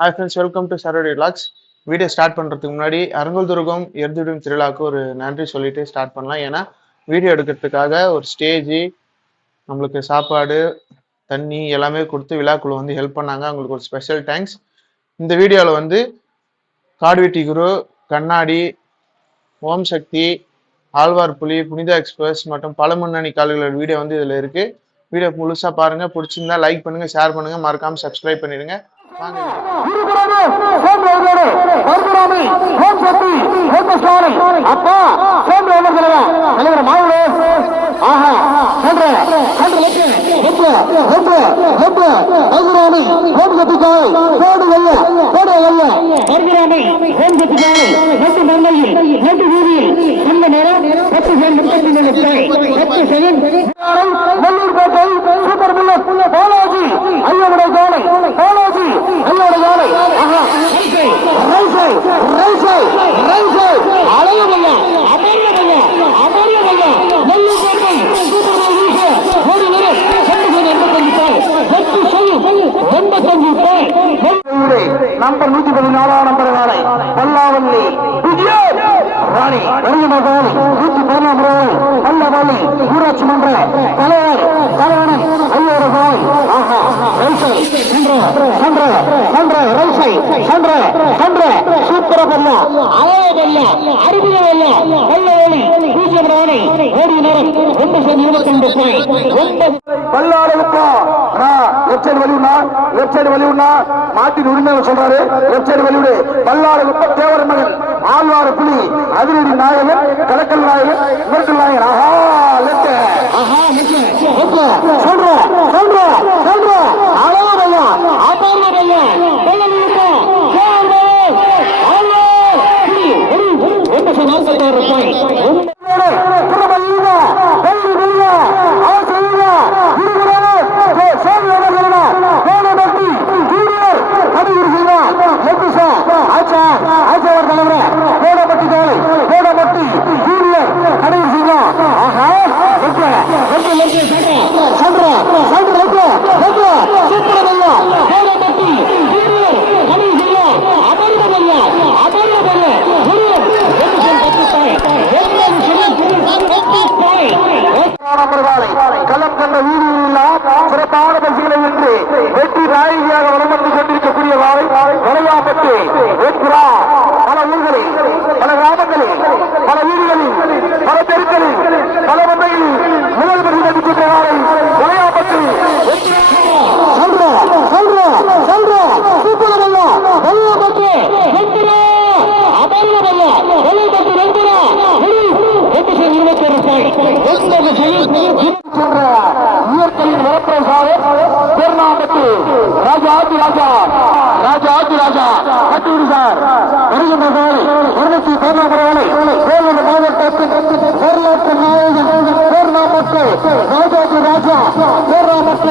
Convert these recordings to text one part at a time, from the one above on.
Hi friends welcome to சரோடி lakhs video start பண்ணுறதுக்கு முன்னாடி அரங்கல்துருகம் எருதுடும் திருவிழாவுக்கு ஒரு நன்றி சொல்லிட்டு ஸ்டார்ட் பண்ணலாம். ஏன்னா வீடியோ எடுக்கிறதுக்காக ஒரு ஸ்டேஜி நம்மளுக்கு சாப்பாடு தண்ணி எல்லாமே கொடுத்து விழாக்குழு வந்து ஹெல்ப் பண்ணாங்க. அவங்களுக்கு ஒரு ஸ்பெஷல் தேங்க்ஸ் இந்த வீடியோவில் வந்து காடுவெட்டி குரு கண்ணாடி ஓம் சக்தி ஆழ்வார் புலி புனிதா எக்ஸ்பிரஸ் மற்றும் பல முன்னணி கால்களோட வீடியோ வந்து இதில் இருக்குது வீடியோ முழுசாக பாருங்கள் பிடிச்சிருந்தா லைக் பண்ணுங்கள் ஷேர் பண்ணுங்கள் மறக்காமல் சப்ஸ்கிரைப் பண்ணிடுங்க. வாங்க இருபுறமே சோம் ரைடரு பரசுராமி ஓம் அப்பா சோம் தலைவர் மாவுளே. ஆஹா சென்ற இந்த நேரம் பத்து செகண்ட் முப்பத்தி நாலு பத்து செகண்ட் நெல்லூர் கோட்டை சூப்பர் புல்லட் பாலாஜி ஐயோடைய காலை பாலாஜி ஐயோடைய காலை ஆஹா ரைசை ரைசை ரைசை ரைசை அழகமையா அமர்யமையா அமர்யமையா நெல்லூர் கோட்டை சூப்பர் புல்லட் ஒரு நிறம் பத்து செகண்ட் எண்பத்தஞ்சு பால் பத்து செகண்ட் எண்பத்தஞ்சு பால் நம்பர் நூத்தி பதினாலாம் நம்பர் நாளை பல்லாவல்லி விஜய் ராணி வருகமகாலி நூத்தி பதினாம் ரூபாய் பல்லவல்லி ஊராட்சி மன்ற தலைவர் தலைவனன் ஐயோரு ரூபாய் ஆஹா ரைசை. சென்ற சென்ற சென்ற ரைசை. சென்ற சென்ற. சூப்பர பல்லா அழகல்ல பல்லா அருமைய பல்லா பூஜ்யம் ராணி ஓடி நேரம் ஒன்று செஞ்சு இருபத்தி ரெண்டு ஒன்பது லெப்ட் சைடு வலிவுனா லெப்ட் சைடு வலிவுனா மாட்டின் உரிமையாளர் சொல்றாரு. லெப்ட் சைடு வலிவுடு பல்லாடு தேவர மகன் ஆழ்வார புலி அதிரடி நாயகன்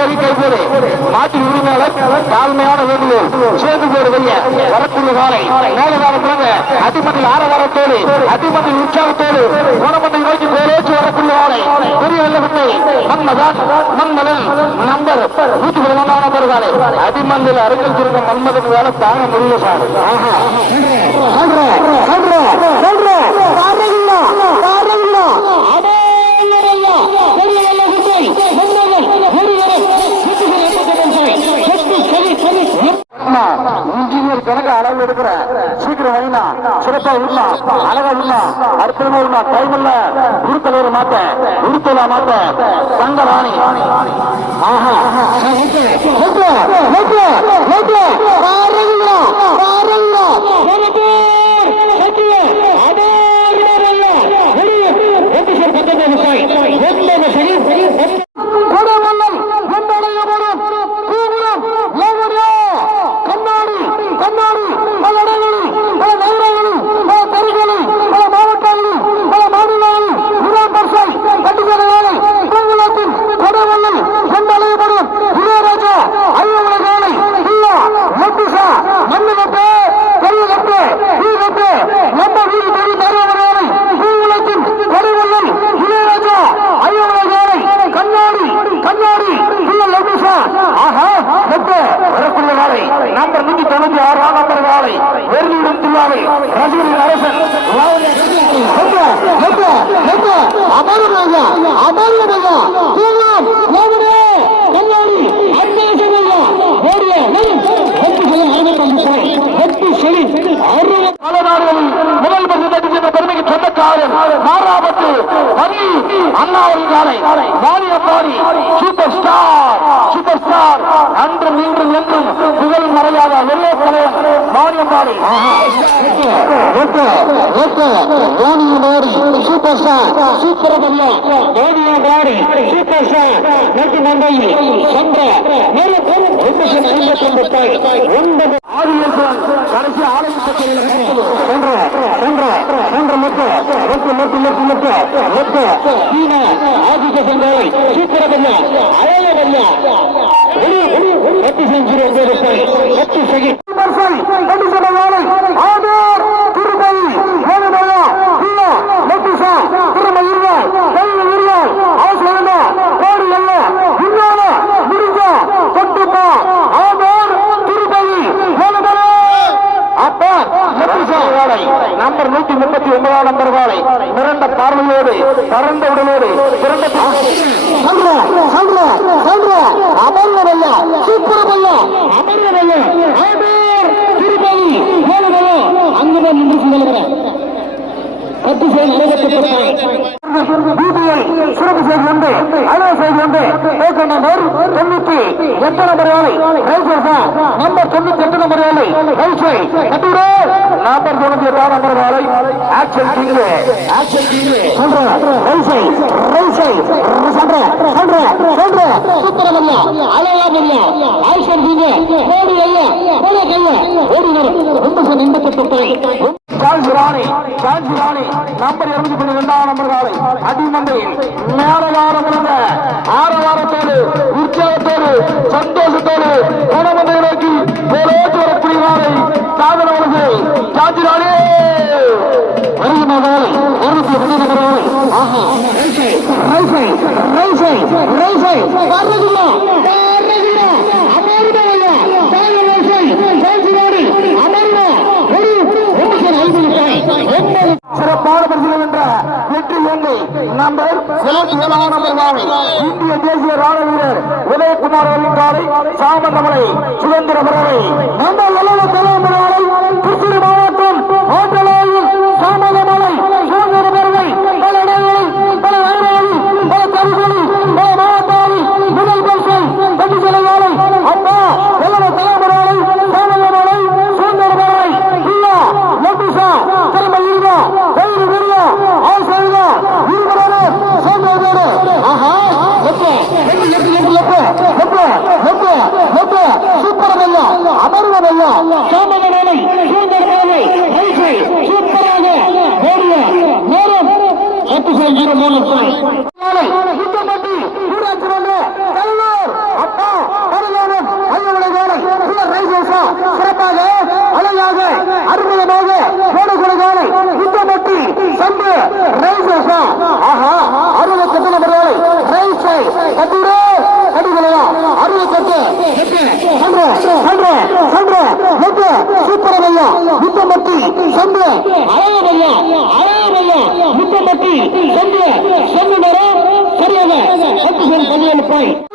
கிளறி கைப்போடு நாட்டின் உரிமையாளர் தாழ்மையான வேண்டுகோள். சேர்ந்து போடு வரக்கூடிய காலை மேல காலத்திலாங்க அடிமட்டில் ஆரவாரத்தோடு அடிமட்டில் உற்சாகத்தோடு குணமட்டை நோக்கி பேரேற்று வரக்கூடிய காலை பெரிய வெள்ளப்பட்டை மன்மதன் மன்மதன் நம்பர். நூத்தி பதினொன்றாம் நம்பர் காலை அடிமந்தில் அருகில் திருந்த மன்மதன் வேலை தாங்க முடியல சார் சொல்ற சொல்ற சொல்ற பாருங்களா பாருங்களா அடையா பெரிய வெள்ளப்பட்டை மன்மதன் இன்ஜினியர் கணக்கு அளவு எடுக்கிற சீக்கிரம் வைனா சிறப்பா விடனா அழகா விடனா அற்புதமா விடனா டைம் இல்ல குருத்தலைவர் மாத்த உருத்தலா மாத்த தங்க ராணி ஆஹா பாருங்களா பாருங்களா மலையில் கொண்டலையப்படும் இளையராஜா ஐயவள காலை இல்லா லட்டுசா. மண்ணு கட்டு கொள்ளு கட்டு வீடு கட்டு நம்ம வீடு தேடி தருவதானை பூங்குளத்தின் கொடைவள்ளல் இளையராஜா ஐயவள காலை கண்ணாடி கண்ணாடி சொல்லி அறுபது பல நாடுகளில் முதல் பரிசு என்ற பெருமைக்கு சொந்தக்காரன் மாறாபத்து ஹரி அண்ணா அவர்களை மாரிய பாடி சூப்பர் ஸ்டார் சூப்பர் ஸ்டார் அன்று மீண்டும் என்றும் புகழ் மறையாத ஒரே தலைவன் மாரியம் சென்ற ஐம்பத்தி ஒன்பது கடைசி ஆலயத்தில் சூப்பரகன்யா பத்து செஞ்சு பத்து செகண்ட் போராடும் பெருமாளை மிரண்ட பார்வையோடு பரந்த உடலோடு திரண்ட அமர்வதல்ல சூப்பரமல்ல அமர்வதல்ல திருப்பதி அங்குதான் நின்று சிந்தலுகிறேன் பத்து செய்தி நிறைவேற்றப்பட்டார் நிறைவேற்றப்பட்டாய் சிறப்பு செய்தி உண்டு அலுவல் செய்தி உண்டு டோக்கன் நம்பர் தொண்ணூத்தி எட்டு நம்பர் வேலை ரைசர் நம்பர் தொண்ணூத்தி எட்டு நம்பர் வேலை ரைசை கட்டூரோ நம்பர் தொண்ணூத்தி எட்டாம் நம்பர் வேலை ஆக்சன் கிங்கு ஆக்சன் கிங்கு சொல்ற ரைசை ரைசை சொல்ற சொல்ற சொல்ற சூப்பரமல்ல இல்ல ஆக்சன் கிங்கு ஓடி ஐயா ஓடி கையா ஓடி வரும். ரொம்ப நின்று சார்ஜ் ராணி சார்ஜ் ராணி நம்பர் இருநூத்தி பன்னிரெண்டாம் நம்பர் காலை. அடிமந்தையில் மேலகாரம் இருந்த ஆரவாரத்தோடு உற்சாகத்தோடு சந்தோஷத்தோடு குணமந்தை நோக்கி போலோச்சு வரக்கூடிய காலை சாதன வலசை சார்ஜ் ராணி. வருகின்ற காலை இருநூத்தி பன்னிரெண்டு காலை. ஆஹா. ரைசை ரைசை ரைசை ரைசை வர்றதுமா நம்பர் எழுபத்தி ஏழாம் நம்பர் இந்திய தேசிய ராணுவ வீரர் உதயகுமார் அவர்களின் காலை சாமந்தமலை சுதந்திர பறவை நம்பர் சிறப்பாக அழகாக அற்புதமாக கோடுகுடி காலை முத்தமட்டி சம்பு ரைஸ் பையா முத்தம்பட்டி செம்பு. அழக பையா அழக பையா முத்தம்பட்டி செம்பு. செம்பு நேரம் சரியாக. பதினேழு பாயிண்ட்